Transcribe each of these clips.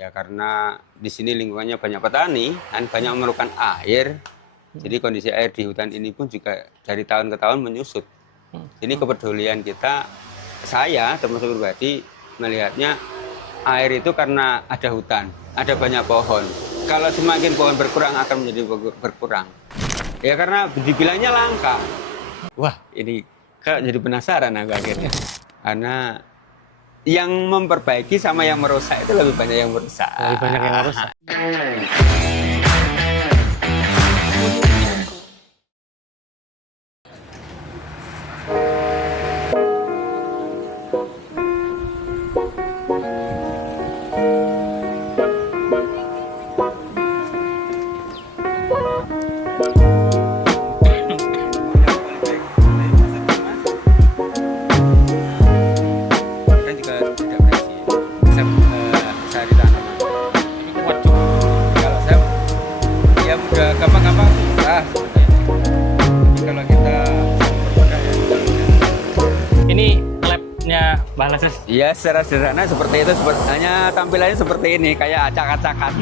Ya karena di sini lingkungannya banyak petani dan banyak memerlukan air. Jadi kondisi air di hutan ini pun juga dari tahun ke tahun menyusut. Ini kepedulian kita, saya termasuk pribadi melihatnya air itu karena ada hutan, ada banyak pohon. Kalau semakin pohon berkurang akan menjadi berkurang. Ya karena dibilangnya langka. Wah, ini kayak jadi penasaran aku akhirnya. Karena yang memperbaiki sama yang merusak itu lebih banyak yang merusak. Lebih banyak yang merusak. Kan juga tidak berhasil. Bisa ditanam. Tapi kuat juga. Kalau saya ya mudah gampang-gampang susah sebenarnya. Tapi kalau kita bermudah ya Ini labnya Mbah Leses. ya secara sederhana seperti itu, hanya tampilannya seperti ini, kayak acak-acakan.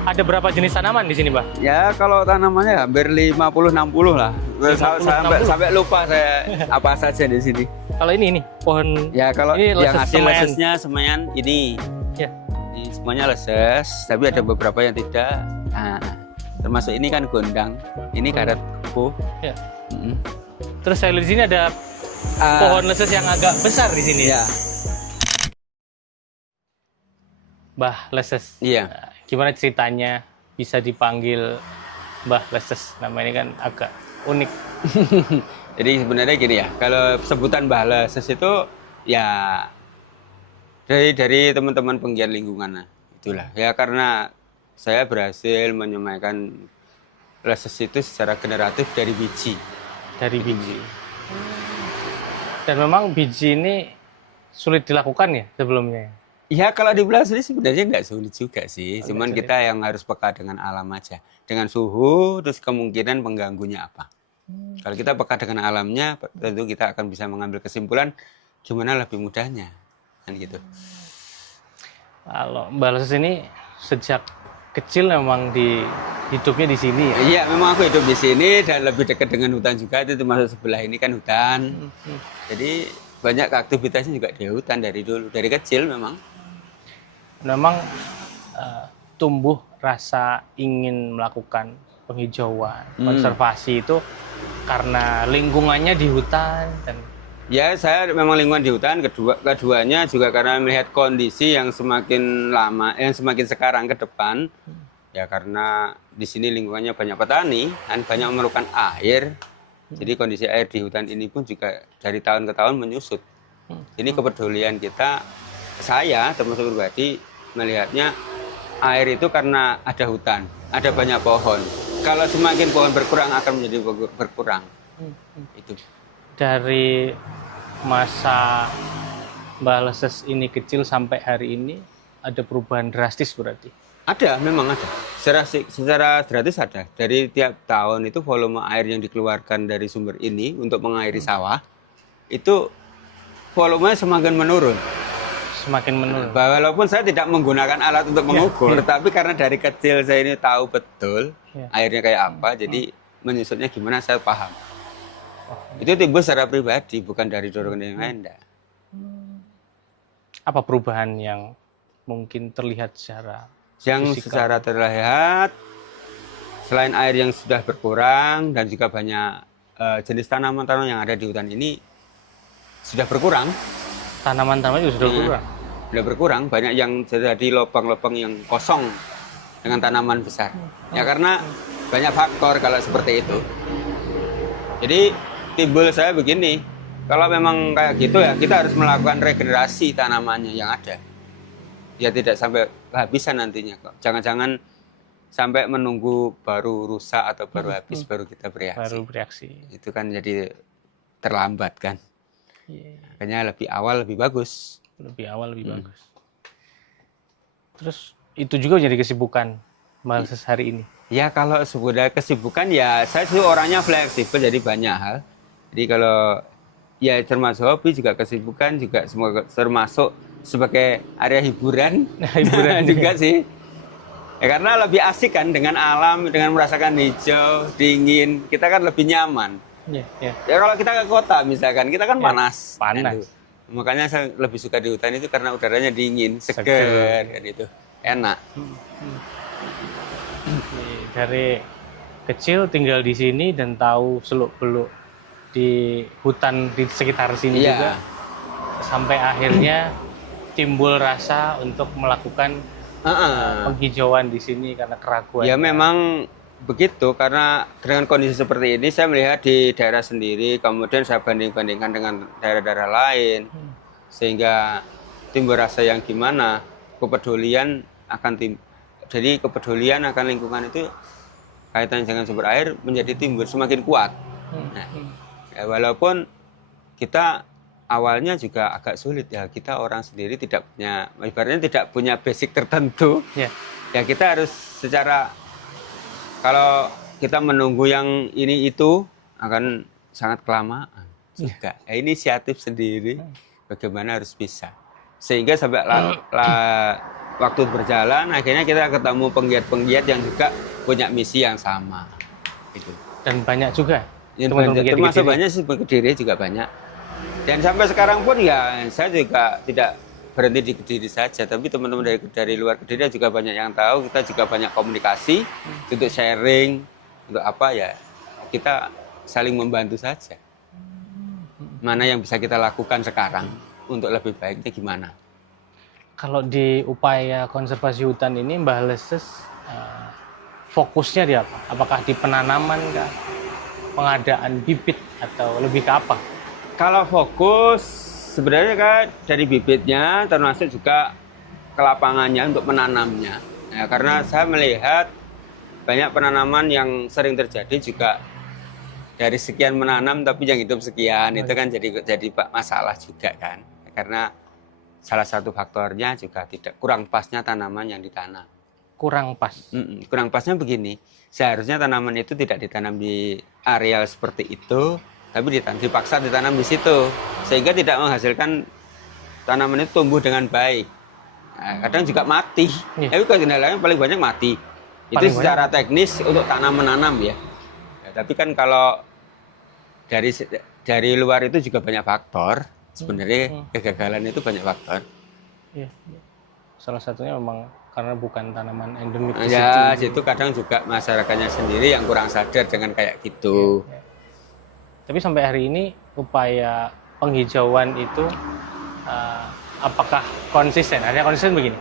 Ada berapa jenis tanaman di sini, Mbah? Ya kalau tanamannya hampir 50-60 lah. 50, 60. Sampai lupa saya apa saja di sini. Kalau ini pohon. Ya kalau Ini yang leses hasil semen. lesesnya semuanya ini. Ya. Ini semuanya leses, tapi ada beberapa yang tidak. Nah, termasuk ini kan gondang. Ini karet kepo. Ya. Mm-mm. Terus saya lihat di sini ada Ah, pohon leses yang agak besar di sini. ya. Mbah Leses. Iya. Nah, gimana ceritanya bisa dipanggil Mbah Leses? Nama ini kan agak unik. Jadi sebenarnya gini ya, kalau sebutan Mbah Leses itu ya dari teman-teman penggiat lingkungan, nah, itulah. Ya karena saya berhasil menyemaikan leses itu secara generatif dari biji. Dari biji. Dan memang biji ini sulit dilakukan ya sebelumnya. Ya kalau dibilang sulit sebenarnya nggak sulit juga sih. Nggak Cuman sulit. kita yang harus peka dengan alam aja. Dengan suhu, terus kemungkinan pengganggunya apa. Kalau kita peka dengan alamnya, tentu kita akan bisa mengambil kesimpulan gimana lebih mudahnya. Kan gitu. Kalau Mbah Leses ini sejak kecil memang hidupnya di sini ya. Iya, memang aku hidup di sini dan lebih dekat dengan hutan juga. Itu termasuk sebelah ini kan hutan. Jadi banyak aktivitasnya juga di hutan dari dulu, dari kecil memang. Memang tumbuh rasa ingin melakukan penghijauan, konservasi itu karena lingkungannya di hutan dan Ya, saya memang lingkungan di hutan. Keduanya juga karena melihat kondisi yang semakin lama, yang semakin sekarang ke depan. Ya karena di sini lingkungannya banyak petani dan banyak memerlukan air. Jadi kondisi air di hutan ini pun juga dari tahun ke tahun menyusut. Ini kepedulian kita, saya termasuk pribadi melihatnya air itu karena ada hutan, ada banyak pohon. Kalau semakin pohon berkurang akan menjadi berkurang. Itu. dari masa Mbah Leses ini kecil sampai hari ini ada perubahan drastis berarti. Ada, memang ada. Secara gratis ada. Dari tiap tahun itu volume air yang dikeluarkan dari sumber ini untuk mengairi sawah, itu volumenya semakin menurun. Semakin menurun. Walaupun saya tidak menggunakan alat untuk mengukur, tapi karena dari kecil saya ini tahu betul airnya kayak apa, jadi menyusutnya gimana saya paham. Itu timbul secara pribadi, bukan dari dorongan yang lain. Enggak. Apa perubahan yang mungkin terlihat secara Yang fisikal? secara terlihat, selain air yang sudah berkurang dan juga banyak jenis tanaman-tanaman yang ada di hutan ini sudah berkurang. Tanaman-tanaman juga sudah berkurang. Sudah berkurang, banyak yang jadi lubang-lubang yang kosong dengan tanaman besar. Ya karena banyak faktor kalau seperti itu. Jadi timbul saya begini, kalau memang kayak gitu ya kita harus melakukan regenerasi tanamannya yang ada. Ya tidak sampai kehabisan nantinya kok. Jangan-jangan sampai menunggu baru rusak atau baru habis baru kita bereaksi. Baru bereaksi. Itu kan jadi terlambat kan. Iya. Makanya lebih awal lebih bagus. Lebih awal lebih bagus. Terus itu juga jadi kesibukan Mbah Leses hari ini. Ya kalau sebuah kesibukan ya saya sih orangnya fleksibel jadi banyak hal. Jadi kalau ya termasuk hobi juga kesibukan juga semua termasuk sebagai area hiburan, Hiburan juga sih. Ya, karena lebih asik kan dengan alam, dengan merasakan hijau, dingin, kita kan lebih nyaman. Iya, iya. Ya kalau kita ke kota misalkan, kita kan Ya, panas. panas. Kan itu. Makanya saya lebih suka di hutan itu karena udaranya dingin, Seger. seger, kan itu. Enak. Dari kecil tinggal di sini dan tahu seluk-beluk di hutan di sekitar sini Iya. juga, sampai akhirnya timbul rasa untuk melakukan penghijauan di sini karena keraguan. Ya memang begitu, karena dengan kondisi seperti ini saya melihat di daerah sendiri, kemudian saya banding-bandingkan dengan daerah-daerah lain, sehingga timbul rasa yang gimana, kepedulian akan jadi kepedulian akan lingkungan itu kaitan dengan sumber air menjadi timbul semakin kuat. Nah, ya walaupun kita awalnya juga agak sulit ya, kita orang sendiri tidak punya, ibaratnya tidak punya basic tertentu. Ya kita harus secara, kalau kita menunggu yang ini itu akan sangat kelamaan juga. Ya, inisiatif sendiri bagaimana harus bisa, sehingga sampai waktu berjalan akhirnya kita ketemu penggiat-penggiat yang juga punya misi yang sama gitu. Dan banyak juga Termasuk banyak sih, Kediri juga banyak. Dan sampai sekarang pun ya saya juga tidak berhenti di Kediri saja, tapi teman-teman dari luar Kediri juga banyak yang tahu. Kita juga banyak komunikasi untuk sharing, untuk apa ya, kita saling membantu saja. Mana yang bisa kita lakukan sekarang untuk lebih baiknya gimana. Kalau di upaya konservasi hutan ini Mbah Leses fokusnya di apa? Apakah di penanaman kah? Pengadaan bibit atau lebih ke apa? Kalau fokus sebenarnya kan dari bibitnya, termasuk juga ke lapangannya untuk menanamnya. Ya, karena saya melihat banyak penanaman yang sering terjadi juga dari sekian menanam tapi yang hidup sekian, itu kan jadi masalah juga kan. Karena salah satu faktornya juga tidak kurang pasnya tanaman yang ditanam. Kurang pas. Kurang pasnya begini, seharusnya tanaman itu tidak ditanam di areal seperti itu, tapi dipaksa ditanam di situ, sehingga tidak menghasilkan tanaman itu tumbuh dengan baik. Nah, kadang juga mati. Tapi kendalanya paling banyak mati. Itu secara teknis untuk tanam menanam ya. Tapi kan kalau dari luar itu juga banyak faktor. Sebenarnya kegagalan itu banyak faktor. Iya. Salah satunya memang karena bukan tanaman endemik di ya, situ. Situ kadang juga masyarakatnya sendiri yang kurang sadar dengan kayak gitu. Ya. Tapi sampai hari ini upaya penghijauan itu apakah konsisten? Artinya konsisten begini,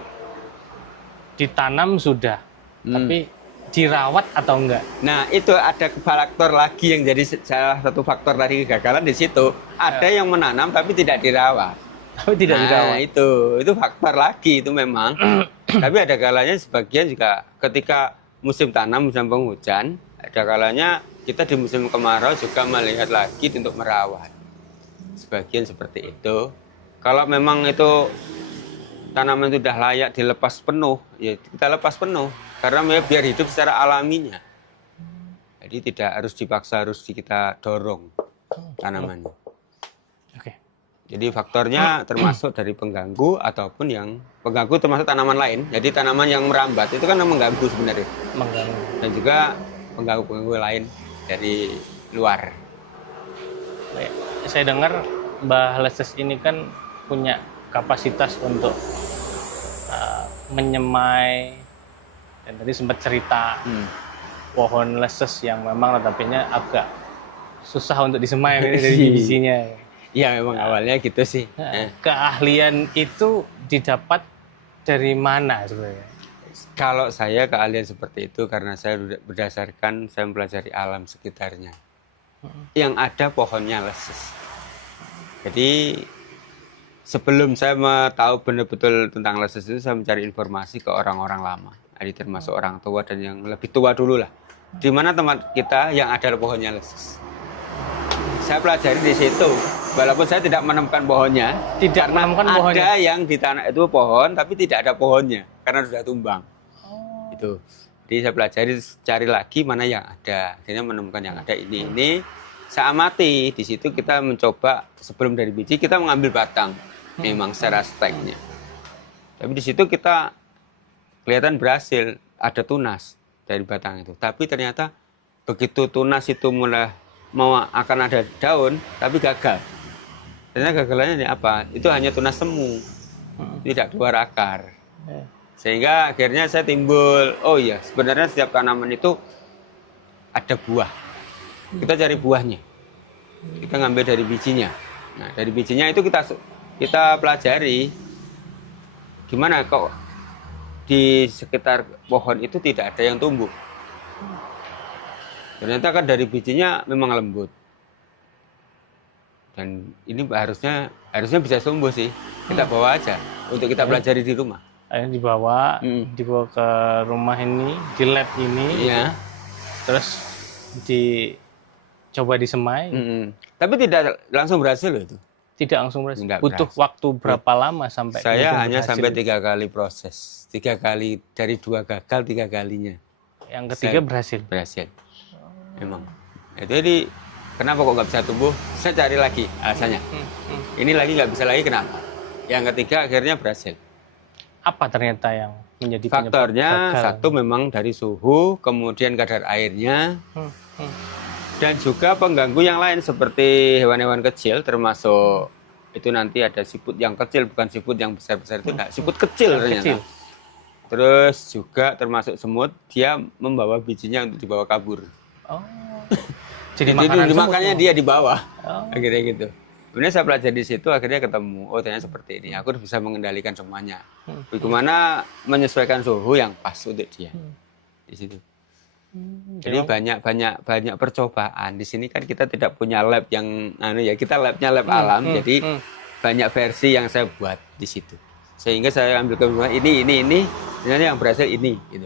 ditanam sudah, tapi dirawat atau enggak? Nah itu ada faktor lagi yang jadi salah satu faktor dari kegagalan di situ. Ada yang menanam tapi tidak dirawat. Tapi tidak dirawat. Itu faktor lagi itu memang. Tapi ada kalanya sebagian juga ketika musim tanam, musim penghujan, ada kalanya kita di musim kemarau juga melihat lagi untuk merawat. Sebagian seperti itu. Kalau memang itu tanaman itu sudah layak dilepas penuh, ya kita lepas penuh. Karena biar hidup secara alaminya. Jadi tidak harus dipaksa, harus kita dorong tanamannya. Oke. Jadi faktornya termasuk dari pengganggu ataupun yang pengganggu termasuk tanaman lain. Jadi tanaman yang merambat itu kan mengganggu sebenarnya. Mengganggu. Dan juga pengganggu-pengganggu lain dari luar. Saya dengar Mbah Leses ini kan punya kapasitas untuk menyemai, dan tadi sempat cerita pohon leses yang memang notabene agak susah untuk disemai dari bijinya. Iya memang awalnya gitu sih. Keahlian itu didapat dari mana sebenarnya? Kalau saya keahlian seperti itu karena saya berdasarkan saya mempelajari alam sekitarnya. Yang ada pohonnya leses. Jadi sebelum saya tahu benar-betul tentang leses itu, saya mencari informasi ke orang-orang lama. Jadi termasuk orang tua dan yang lebih tua dulu lah. Di mana tempat kita yang ada pohonnya leses. Saya pelajari di situ. Walaupun saya tidak menemukan pohonnya, ada yang di tanah itu pohon, tapi tidak ada pohonnya karena sudah tumbang. Itu. Jadi saya pelajari, cari lagi mana yang ada. Akhirnya menemukan yang ada ini. Saya amati di situ, kita mencoba sebelum dari biji kita mengambil batang. memang secara speknya. Tapi di situ kita kelihatan berhasil, ada tunas dari batang itu. Tapi ternyata begitu tunas itu mulai mau akan ada daun, tapi gagal. Ternyata gagalnya ini apa? Itu hanya tunas semu, tidak keluar akar. Sehingga akhirnya saya timbul, oh iya, sebenarnya setiap tanaman itu ada buah. Kita cari buahnya. Kita ngambil dari bijinya. Nah, dari bijinya itu kita pelajari gimana kok di sekitar pohon itu tidak ada yang tumbuh. Ternyata kan dari bijinya memang lembut. Dan ini harusnya bisa tumbuh sih. Kita bawa aja untuk kita pelajari di rumah. Dibawa ke rumah ini, di lab ini. Iya. Terus dicoba disemai. Tapi tidak langsung berhasil loh itu. Tidak langsung berhasil. Tidak Butuh berhasil. waktu berapa lama sampai Saya hanya berhasil? sampai 3 kali proses. 3 kali, dari 2 gagal, 3 kalinya Yang ketiga berhasil. Memang. Jadi kenapa kok nggak bisa tumbuh? Saya cari lagi alasannya. Ini lagi nggak bisa lagi, kenapa? Yang ketiga akhirnya berhasil. Apa ternyata yang menjadi Faktornya gagal? satu memang dari suhu, kemudian kadar airnya, dan juga pengganggu yang lain seperti hewan-hewan kecil, termasuk itu nanti ada siput yang kecil, bukan siput yang besar-besar itu, enggak, siput kecil ternyata. Kecil. Terus juga termasuk semut, dia membawa bijinya untuk dibawa kabur. Oh. Jadi makannya dia di bawah. Oh. Akhirnya gitu. Kemudian saya pelajari di situ, akhirnya ketemu, oh ternyata seperti ini. Aku bisa mengendalikan semuanya. Bagaimana menyesuaikan suhu yang pas untuk dia. Di situ. Jadi banyak percobaan. Di sini kan kita tidak punya lab yang kita labnya lab alam. Jadi banyak versi yang saya buat di situ. Sehingga saya ambil kesimpulan ini. Ternyata yang berhasil ini gitu.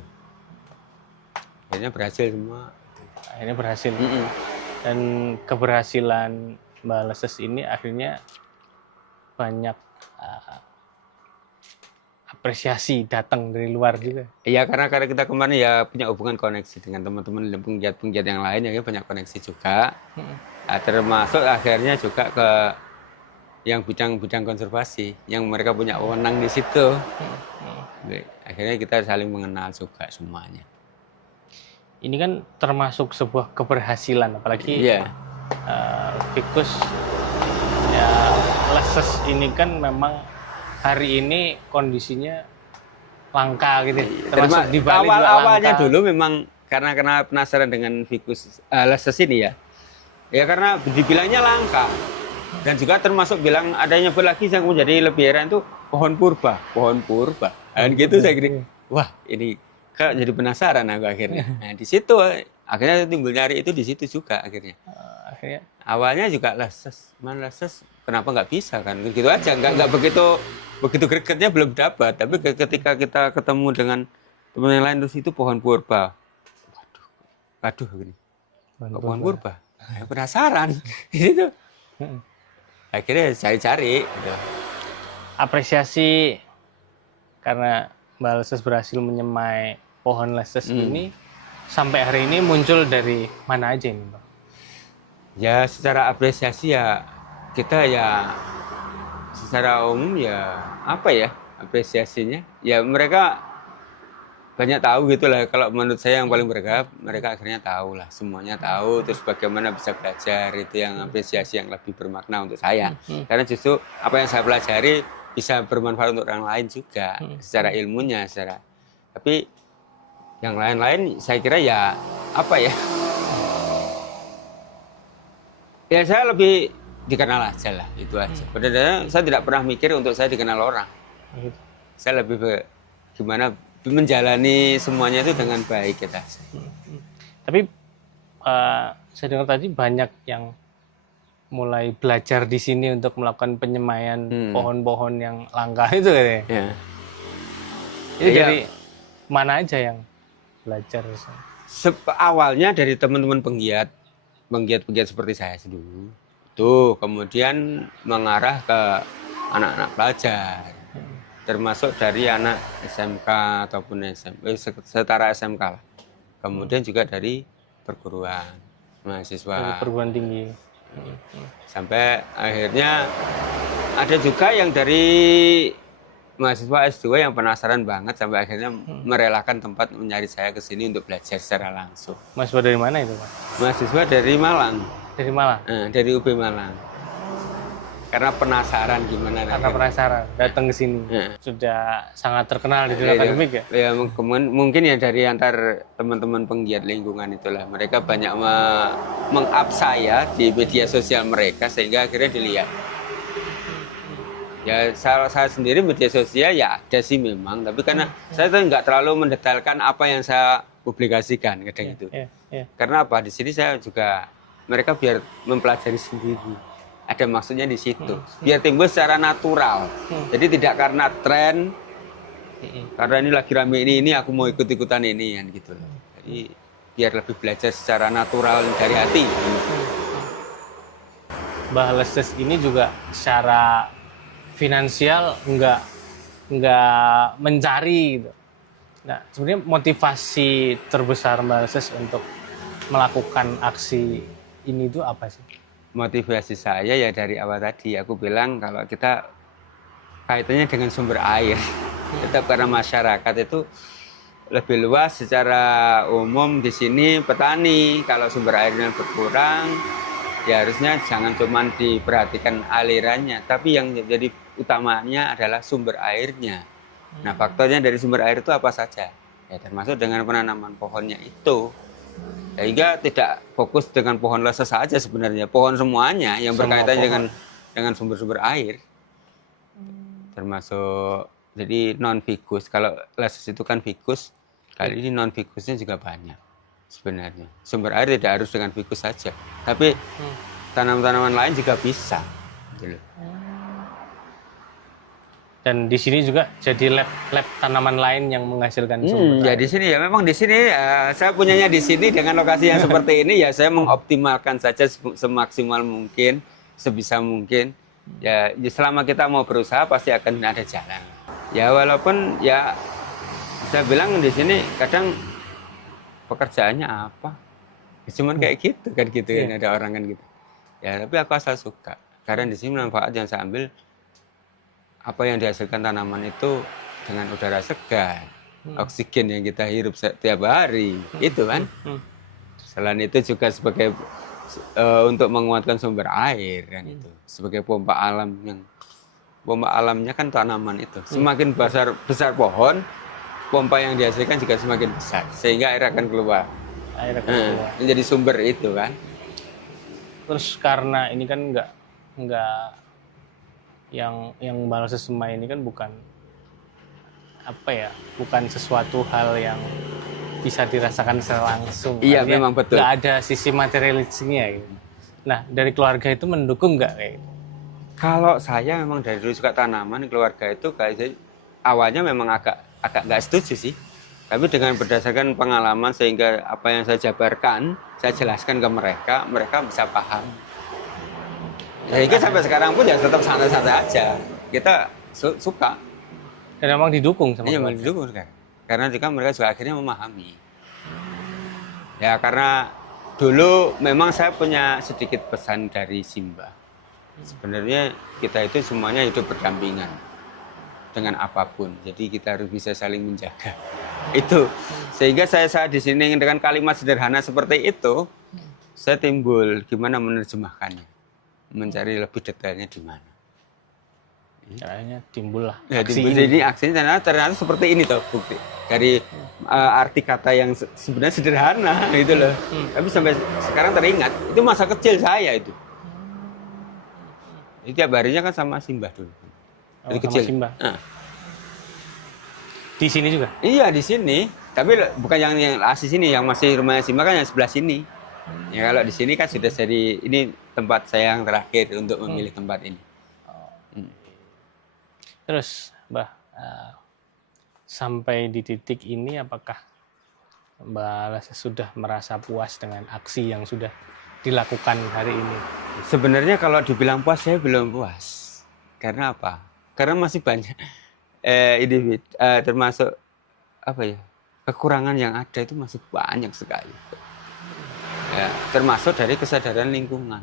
Akhirnya berhasil semua. Akhirnya berhasil. Dan keberhasilan Mbak Leses ini akhirnya banyak apresiasi datang dari luar juga. Iya, karena kita kemarin ya punya hubungan koneksi dengan teman-teman dan penggiat-penggiat yang lain, ya banyak koneksi juga. Termasuk akhirnya juga ke yang bidang-bidang konservasi, yang mereka punya wewenang di situ. Akhirnya kita saling mengenal juga semuanya. Ini kan termasuk sebuah keberhasilan, apalagi Ficus ya, Leses ini kan memang hari ini kondisinya langka gitu. Termasuk di Bali awalnya dulu memang karena penasaran dengan Ficus Leses ini ya karena dibilangnya langka, dan juga termasuk bilang adanya lagi yang menjadi lebih heran itu pohon purba, dan gitu saya kira, wah ini kak jadi penasaran aku akhirnya. Nah di situ akhirnya timbul nyari itu di situ juga akhirnya. Awalnya juga Leses, kenapa nggak bisa kan? Gitu aja, nggak begitu gregetnya belum dapat. Tapi ketika kita ketemu dengan teman yang lain terus itu pohon purba, waduh gini, pohon purba, penasaran, gitu. Akhirnya cari-cari. Gitu. Apresiasi karena Mbak Leses berhasil menyemai pohon Leses ini sampai hari ini muncul dari mana aja ini, Mbak? Ya secara apresiasi ya kita ya secara umum ya apa ya apresiasinya ya mereka banyak tahu gitulah. Kalau menurut saya yang paling berharap mereka akhirnya tahu lah, semuanya tahu, terus bagaimana bisa belajar, itu yang apresiasi yang lebih bermakna untuk saya. Karena justru apa yang saya pelajari bisa bermanfaat untuk orang lain juga secara ilmunya, tapi yang lain-lain saya kira ya apa ya. Ya saya lebih dikenal aja lah, itu aja. Padahal saya tidak pernah mikir untuk saya dikenal orang. Saya lebih gimana menjalani semuanya itu dengan baik gitu aja. Tapi saya dengar tadi banyak yang mulai belajar di sini untuk melakukan penyemaian pohon-pohon yang langka itu katanya. Ya. Itu dari mana aja yang belajar? Awalnya dari teman-teman penggiat seperti saya dulu. Tuh, kemudian mengarah ke anak-anak pelajar. Termasuk dari anak SMK ataupun setara SMK lah. Kemudian juga dari perguruan mahasiswa. Dari perguruan tinggi. Sampai akhirnya ada juga yang dari mahasiswa S2 yang penasaran banget sampai akhirnya merelakan tempat mencari saya ke sini untuk belajar secara langsung. Mahasiswa dari mana itu, Pak? Mahasiswa dari Malang. Dari Malang? Dari UB Malang. Karena penasaran gimana. Karena penasaran, datang ke sini. Sudah sangat terkenal di dunia akademik ya? Ya, mungkin ya dari antar teman-teman penggiat lingkungan itulah. Mereka banyak meng-up saya di media sosial mereka sehingga akhirnya dilihat. Ya saya sendiri media sosial ya ada sih memang, tapi karena saya tuh nggak terlalu mendetailkan apa yang saya publikasikan kadang itu. Karena apa, di sini saya juga mereka biar mempelajari sendiri. Ada maksudnya di situ. Biar timbul secara natural. Jadi tidak karena tren, karena ini lagi rame ini aku mau ikut-ikutan ini kan gitu. Jadi biar lebih belajar secara natural dari hati. Mbah Leses ini juga secara finansial nggak mencari gitu. Nah, sebenarnya motivasi terbesar Mbah Leses untuk melakukan aksi ini itu apa sih? Motivasi saya ya dari awal tadi aku bilang kalau kita kaitannya dengan sumber air. Tetap karena masyarakat itu lebih luas secara umum di sini petani, kalau sumber airnya berkurang ya harusnya jangan cuma diperhatikan alirannya, tapi yang jadi utamanya adalah sumber airnya. Nah, faktornya dari sumber air itu apa saja? Ya termasuk dengan penanaman pohonnya itu. Sehingga tidak fokus dengan pohon leses saja sebenarnya, pohon semuanya yang berkaitan dengan sumber-sumber air. Termasuk jadi non figus. Kalau leses itu kan figus, kali ini non figusnya juga banyak. Sebenarnya sumber air tidak harus dengan figus saja, tapi tanaman-tanaman lain juga bisa gitu. Dan di sini juga jadi lab tanaman lain yang menghasilkan sumber ya air. Di sini ya memang di sini saya punyanya di sini dengan lokasi yang seperti ini ya saya mengoptimalkan saja semaksimal mungkin, sebisa mungkin. Ya selama kita mau berusaha pasti akan ada jalan. Ya walaupun ya saya bilang di sini kadang pekerjaannya apa? Cuman kayak gitu kan gitu kan ada orang kan gitu. Ya tapi aku asal suka. Karena di sini manfaat yang saya ambil apa yang dihasilkan tanaman itu dengan udara segar, oksigen yang kita hirup setiap hari, itu kan. Selain itu juga sebagai untuk menguatkan sumber air kan itu. Sebagai pompa alam pompa alamnya kan tanaman itu. Semakin besar pohon, pompa yang dihasilkan juga semakin besar sehingga air akan keluar. Menjadi sumber itu kan. Terus karena ini kan nggak yang Mbah Leses Semai ini kan bukan sesuatu hal yang bisa dirasakan secara langsung. Iya, memang betul. Nggak ada sisi materialisnya gitu. Nah, dari keluarga itu mendukung nggak kayak gitu? Kalau saya memang dari dulu suka tanaman, keluarga itu kayak awalnya memang agak nggak setuju sih. Tapi dengan berdasarkan pengalaman sehingga apa yang saya jabarkan, saya jelaskan ke mereka, mereka bisa paham. Sehingga sampai sekarang pun ya tetap santai-santai aja. Kita suka. Dan memang didukung sama keluarga. Didukung kan. Karena juga mereka juga akhirnya memahami. Ya karena dulu memang saya punya sedikit pesan dari Simba. Sebenarnya kita itu semuanya hidup berdampingan dengan apapun. Jadi kita harus bisa saling menjaga. Itu. Sehingga saya di sini dengan kalimat sederhana seperti itu, saya timbul gimana menerjemahkannya. Mencari lebih detailnya di mana. Caranya timbul lah. Ya, jadi aksinya ternyata seperti ini tuh bukti. Dari arti kata yang sebenarnya sederhana gitu loh. Tapi sampai sekarang teringat, itu masa kecil saya itu. Jadi tiap harinya kan sama Simbah dulu. Dari kecil. Simbah. Di sini juga? Iya di sini. Tapi bukan yang asli sini, yang masih rumahnya Simbah kan yang sebelah sini. Ya kalau di sini kan sudah jadi ini tempat saya yang terakhir untuk memilih tempat ini. Terus Mbah, sampai di titik ini apakah Mbah Leses sudah merasa puas dengan aksi yang sudah dilakukan hari ini? Sebenarnya kalau dibilang puas saya belum puas. Karena apa? Karena masih banyak individu termasuk kekurangan yang ada itu masih banyak sekali. Ya, termasuk dari kesadaran lingkungan.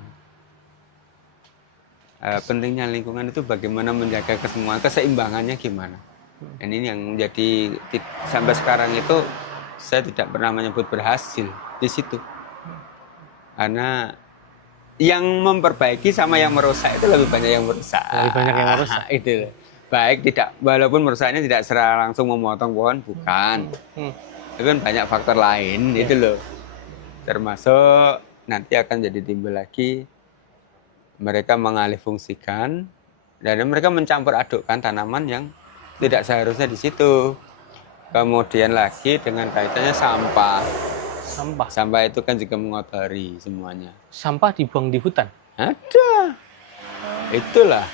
pentingnya lingkungan itu bagaimana menjaga keseimbangannya gimana. Dan ini yang menjadi sampai sekarang itu saya tidak pernah menyebut berhasil di situ. Karena yang memperbaiki sama yang merusak itu lebih banyak yang merusak. Lebih banyak yang merusak. Itu. Baik tidak, walaupun merusaknya tidak secara langsung memotong pohon, bukan. Itu kan banyak faktor lain, itu loh. Termasuk nanti akan jadi timbul lagi mereka mengalih fungsikan dan mereka mencampur adukkan tanaman yang tidak seharusnya di situ. Kemudian lagi dengan kaitannya sampah. Sampah itu kan juga mengotori semuanya. Sampah dibuang di hutan? Ada. Itulah.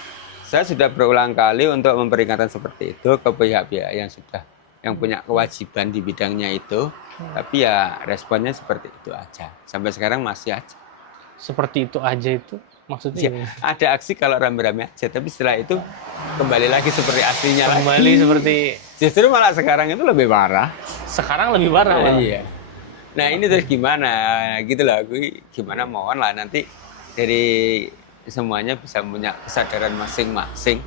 Saya sudah berulang kali untuk memperingatkan seperti itu ke pihak-pihak yang punya kewajiban di bidangnya itu. Tapi ya responnya seperti itu aja. Sampai sekarang masih aja. Seperti itu aja itu? Maksudnya ya, ada aksi kalau rame-rame aja, tapi setelah itu kembali lagi seperti aslinya kembali lagi. Seperti justru malah sekarang itu lebih parah. Sekarang lebih parah malah. Iya. Nah ini terus gimana gitu lah, gue gimana mohon lah nanti dari semuanya bisa punya kesadaran masing-masing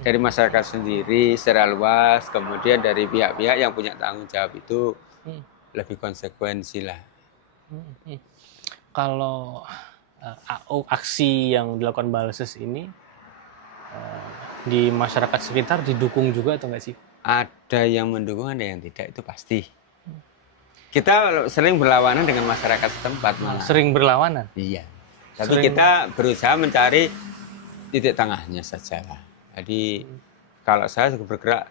dari masyarakat sendiri secara luas, kemudian dari pihak-pihak yang punya tanggung jawab itu lebih konsekuensi lah. Kalau aksi yang dilakukan Balses ini di masyarakat sekitar didukung juga atau enggak sih? Ada yang mendukung, ada yang tidak, itu pasti. Kita sering berlawanan dengan masyarakat setempat malah. Sering berlawanan? Iya. Tapi kita berusaha mencari titik tengahnya saja lah. Jadi kalau saya bergerak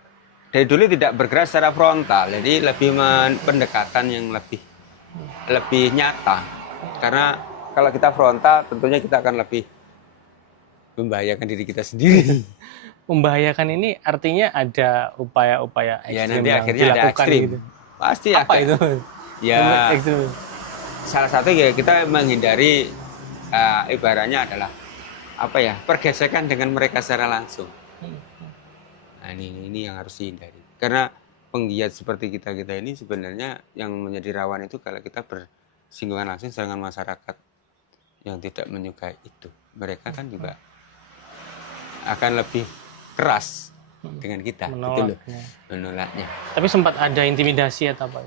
dari dulu tidak bergerak secara frontal, jadi lebih pendekatan yang lebih nyata. Karena kalau kita frontal, tentunya kita akan lebih membahayakan diri kita sendiri. Membahayakan ini artinya ada upaya-upaya ekstrim. Ya nanti akhirnya ada ekstrim. Gitu. Pasti apa itu? Ya. Salah satu ya kita menghindari ibaratnya adalah apa ya, pergesekan dengan mereka secara langsung. Nah ini yang harus dihindari. Karena penggiat seperti kita ini sebenarnya yang menjadi rawan itu kalau kita bersinggungan langsung dengan masyarakat yang tidak menyukai itu. Mereka kan juga akan lebih keras dengan kita, menolaknya. Tapi sempat ada intimidasi atau apa?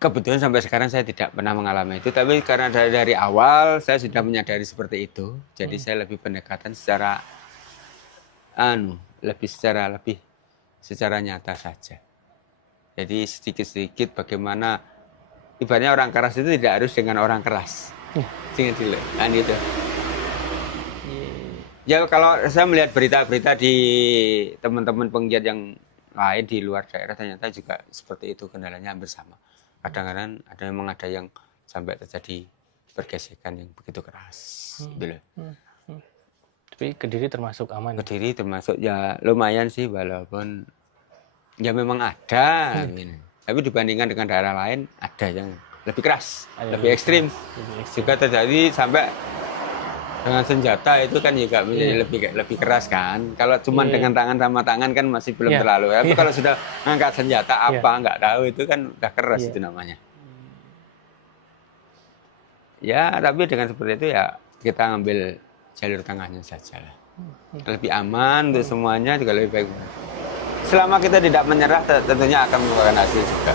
Kebetulan sampai sekarang saya tidak pernah mengalami itu, tapi karena dari awal saya sudah menyadari seperti itu, jadi saya lebih pendekatan secara secara nyata saja. Jadi sedikit-sedikit bagaimana ibaratnya orang keras itu tidak harus dengan orang keras. Jangan dulu, kan itu. Ya kalau saya melihat berita-berita di teman-teman penggiat yang lain di luar daerah, ternyata juga seperti itu, kendalanya hampir sama. Kadang-kadang ada yang sampai terjadi pergesekan yang begitu keras. Gitu. Tapi Kediri termasuk aman? Kediri termasuk ya lumayan sih, walaupun ya memang ada. Tapi dibandingkan dengan daerah lain ada yang lebih keras, lebih ekstrim. Juga terjadi sampai dengan senjata itu kan juga menjadi lebih keras kan. Kalau cuma dengan tangan sama tangan kan masih belum terlalu. Tapi kalau sudah ngangkat senjata nggak tahu, itu kan udah keras itu namanya. Ya tapi dengan seperti itu ya kita ngambil jalur tengahnya saja lah. Lebih aman untuk semuanya, juga lebih baik. Selama kita tidak menyerah tentunya akan membuahkan hasil juga.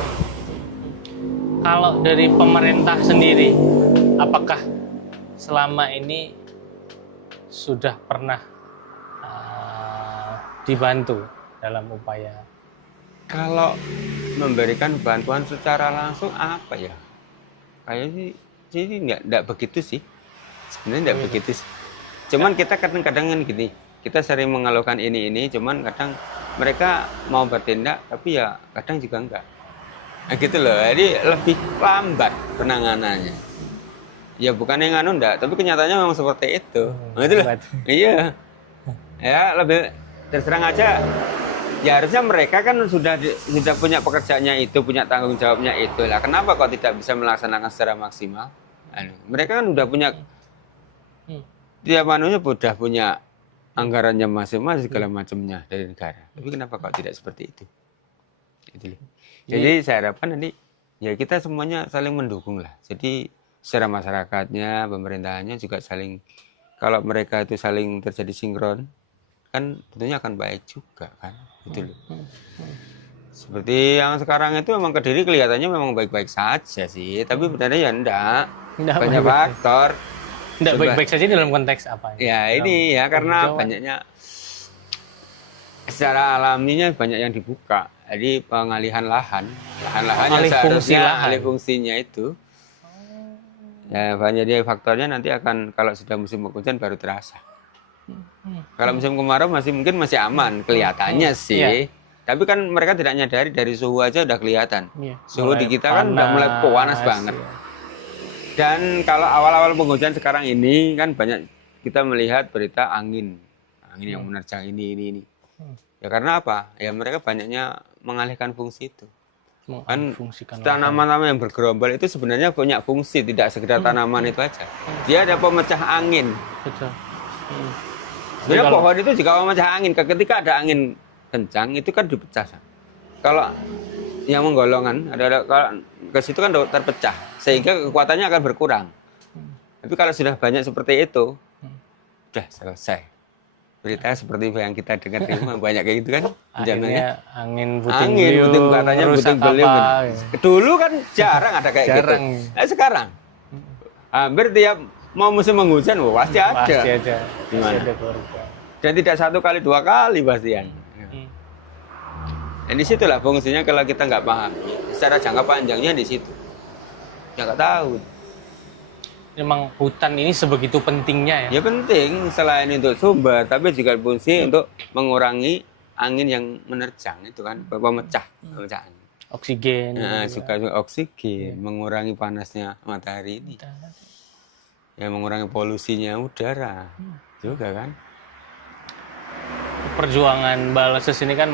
Kalau dari pemerintah sendiri, apakah selama ini sudah pernah dibantu dalam upaya? Kalau memberikan bantuan secara langsung apa ya? Kayaknya sih nggak begitu sih. Sebenarnya nggak begitu sih. Cuman kita kadang-kadang kan gini, kita sering mengeluhkan ini, cuman kadang mereka mau bertindak, tapi ya kadang juga enggak. Nah gitu loh, jadi lebih lambat penanganannya. Ya bukan yang enggak, tapi kenyataannya memang seperti itu. Gitu loh. Iya. Ya lebih terserang aja. Ya harusnya mereka kan sudah punya pekerjaannya itu, punya tanggung jawabnya itu. Lah kenapa kok tidak bisa melaksanakan secara maksimal? Mereka kan udah punya tiap manusia sudah punya anggarannya masing-masing segala macamnya dari negara. Tapi kenapa kok tidak seperti itu? Gitu loh. Jadi saya harapkan nanti ya kita semuanya saling mendukung lah. Jadi secara masyarakatnya, pemerintahannya juga saling kalau mereka itu saling terjadi sinkron, kan tentunya akan baik juga kan, gitu loh. Seperti yang sekarang itu memang Kediri kelihatannya memang baik-baik saja sih, tapi sebenarnya ya enggak. Nggak Banyak baik-baik. faktor. Nggak Coba. baik-baik saja dalam konteks apa? Ya Dalam ini ya karena penghijauan. banyaknya secara alaminya banyak yang dibuka. Jadi pengalihan lahan yang Alih fungsi seharusnya lahan. alih fungsinya itu. Ya banyak dia faktornya nanti akan kalau sudah musim penghujan baru terasa. Kalau musim kemarau mungkin masih aman kelihatannya sih. Iya. Tapi kan mereka tidak nyadari dari suhu aja udah kelihatan. Iya, Suhu di mulai kita kan udah mulai panas banget. ya. Dan kalau awal-awal penghujan sekarang ini kan banyak kita melihat berita angin yang menerjang ini. Ya karena apa? Ya mereka banyaknya mengalihkan fungsi itu. Kan Fungsikan tanaman-tanaman yang bergerombol itu sebenarnya punya fungsi, tidak sekedar tanaman itu aja. Dia ada pemecah angin. Betul. Sebenarnya pohon itu juga pemecah angin. Ketika ada angin kencang itu kan dipecah. Kalau yang menggolongan kalau ke situ kan terpecah sehingga kekuatannya akan berkurang. Tapi kalau sudah banyak seperti itu, udah selesai. Berita seperti yang kita dengar di rumah banyak kayak gitu kan. Akhirnya angin puting katanya merusak puting beliung. apa, ya. Dulu kan jarang ada kayak Jarang. gitu. Nah, sekarang hampir tiap mau musim penghujan pasti ada. Pasti ada. Gimana? Pasti ada korban. Dan tidak 1 kali 2 kali pastian. Dan disitulah fungsinya kalau kita nggak paham. Secara jangka panjangnya di situ. Ya nggak tahu. Memang hutan ini sebegitu pentingnya ya. Ya penting selain untuk sumber, tapi juga fungsi untuk mengurangi angin yang menerjang itu kan, pemecah angin. Oksigen. Nah, juga oksigen, mengurangi panasnya matahari ini. Ya mengurangi polusinya udara juga kan. Perjuangan Baleses ini kan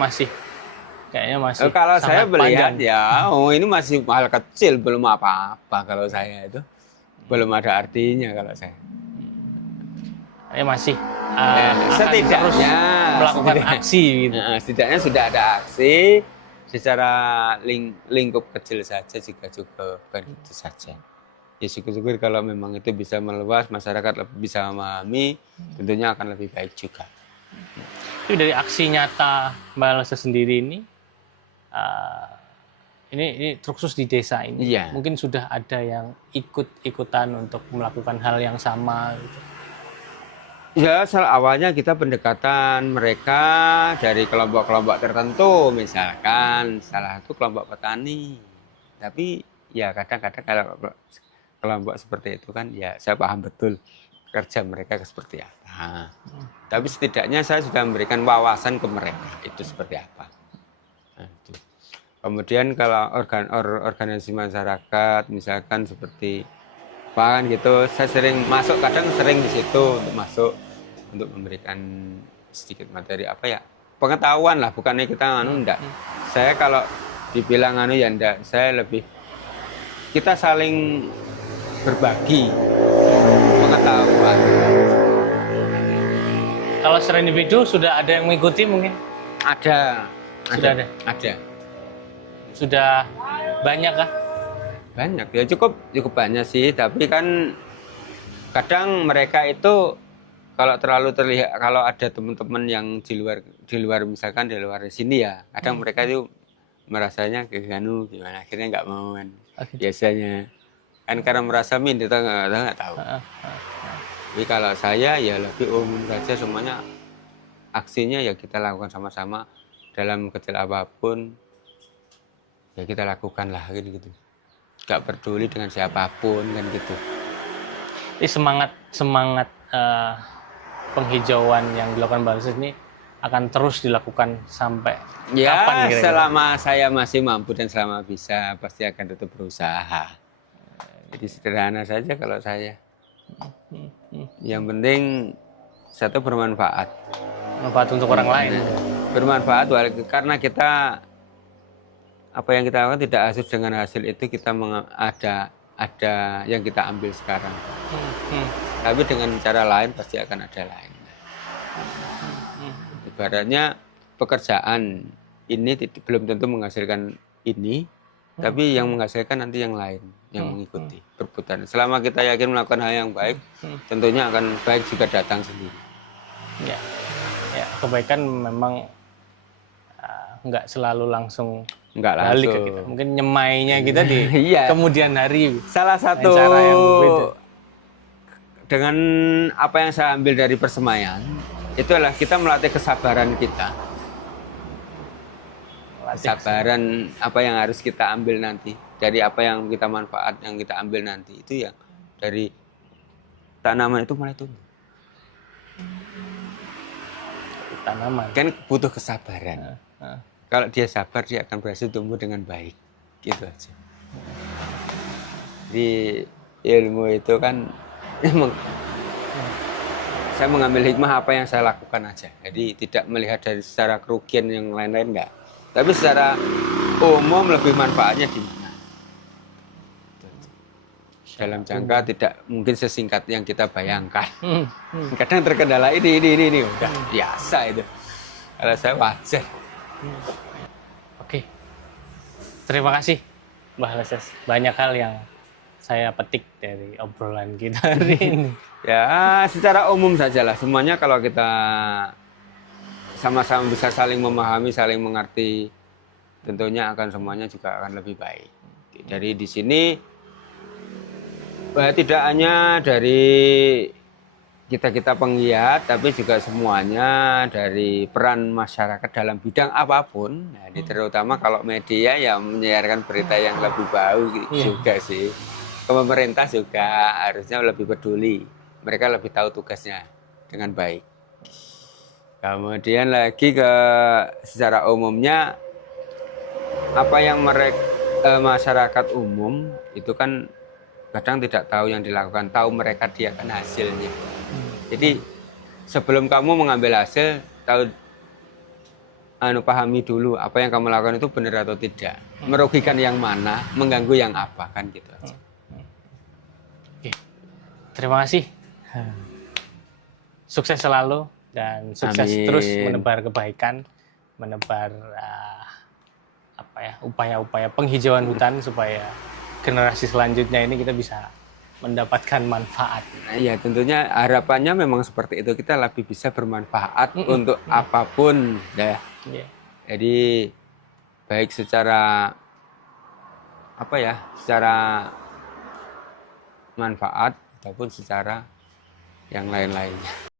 kayaknya masih kalau saya sangat melihat panjang. ya, ini masih hal kecil, belum apa-apa kalau saya itu. Belum ada artinya kalau saya. Masih setidaknya terus melakukan aksi gitu. Setidaknya sudah ada aksi secara lingkup kecil saja juga cukup kan itu saja. Ya syukur-syukur kalau memang itu bisa meluas, masyarakat lebih bisa memahami, tentunya akan lebih baik juga. Itu dari aksi nyata Baleses sendiri ini truk khusus di desa ini, Iya. mungkin sudah ada yang ikut-ikutan untuk melakukan hal yang sama gitu. Ya, awalnya kita pendekatan mereka dari kelompok-kelompok tertentu, misalkan salah satu kelompok petani. Tapi ya kadang-kadang kalau kelompok seperti itu kan ya saya paham betul kerja mereka seperti apa. Tapi setidaknya saya sudah memberikan wawasan ke mereka itu seperti apa. Nah, itu. Kemudian kalau organisasi masyarakat misalkan seperti apa kan gitu, saya kadang sering di situ untuk memberikan sedikit materi pengetahuan lah, bukannya kita enggak. Saya kalau dibilang ya enggak, saya lebih kita saling berbagi pengetahuan. Kalau secara individu sudah ada yang mengikuti mungkin? Sudah ada. Sudah banyak kah? Banyak ya, cukup banyak sih, tapi kan kadang mereka itu kalau terlalu terlihat, kalau ada teman-teman yang di luar misalkan di luar sini ya, kadang mereka itu merasanya gimana akhirnya nggak mau kan. Biasanya kan karena merasa minder atau nggak tahu. Tapi kalau saya ya lebih umum saja, semuanya aksinya ya kita lakukan sama-sama, dalam kecil apapun ya kita lakukan lah gitu. Gak peduli dengan siapapun kan gitu. Jadi semangat penghijauan yang dilakukan Baleses ini akan terus dilakukan sampai kapan kira-kira? Selama saya masih mampu dan selama bisa pasti akan tetap berusaha. Jadi sederhana saja kalau saya. Yang penting satu bermanfaat. Manfaat untuk orang lain. Bermanfaat karena kita apa yang kita lakukan tidak hasil dengan hasil itu kita ada yang kita ambil sekarang. Tapi dengan cara lain pasti akan ada lain. Ibaratnya pekerjaan ini belum tentu menghasilkan ini, tapi yang menghasilkan nanti yang lain yang mengikuti berputar. Selama kita yakin melakukan hal yang baik, tentunya akan baik juga datang sendiri. Ya, ya, kebaikan memang nggak selalu langsung Nggak balik ke langsung. kita. Mungkin nyemainya kita di Iya. kemudian hari. Salah satu cara yang berbeda. Dengan apa yang saya ambil dari persemaian, itu adalah kita melatih kesabaran kita. Kesabaran apa yang harus kita ambil nanti, dari apa yang kita manfaat yang kita ambil nanti, itu yang dari tanaman itu mulai tumbuh. Tanaman Kan butuh kesabaran. Kalau dia sabar, dia akan berhasil tumbuh dengan baik, gitu aja. Jadi ilmu itu kan memang saya mengambil hikmah apa yang saya lakukan aja. Jadi tidak melihat dari secara kerugian yang lain-lain, enggak. Tapi secara umum lebih manfaatnya di mana? Dalam jangka tidak mungkin sesingkat yang kita bayangkan. Kadang terkendala ini udah biasa itu. Kalau saya wajar. Oke, terima kasih Mbah Leses. Banyak hal yang saya petik dari obrolan kita hari ini. Ya, secara umum sajalah. Semuanya kalau kita sama-sama bisa saling memahami, saling mengerti, tentunya akan semuanya juga akan lebih baik. Dari di sini tidak hanya dari kita penggiat, tapi juga semuanya dari peran masyarakat dalam bidang apapun. Nah, ini terutama kalau media yang menyiarkan berita yang lebih baik juga sih. Ke pemerintah juga harusnya lebih peduli. Mereka lebih tahu tugasnya dengan baik. Kemudian lagi ke secara umumnya apa yang masyarakat umum itu kan kadang tidak tahu yang dilakukan, tahu mereka dia kan hasilnya. Jadi sebelum kamu mengambil hasil, pahami dulu apa yang kamu lakukan itu benar atau tidak, merugikan yang mana, mengganggu yang apa, kan gitu aja. Oke, terima kasih. Sukses selalu dan sukses terus menebar kebaikan, menebar upaya-upaya penghijauan hutan supaya generasi selanjutnya ini kita bisa mendapatkan manfaat. Iya, tentunya harapannya memang seperti itu, kita lebih bisa bermanfaat untuk apapun ya. Jadi baik secara secara manfaat ataupun secara yang lain-lainnya.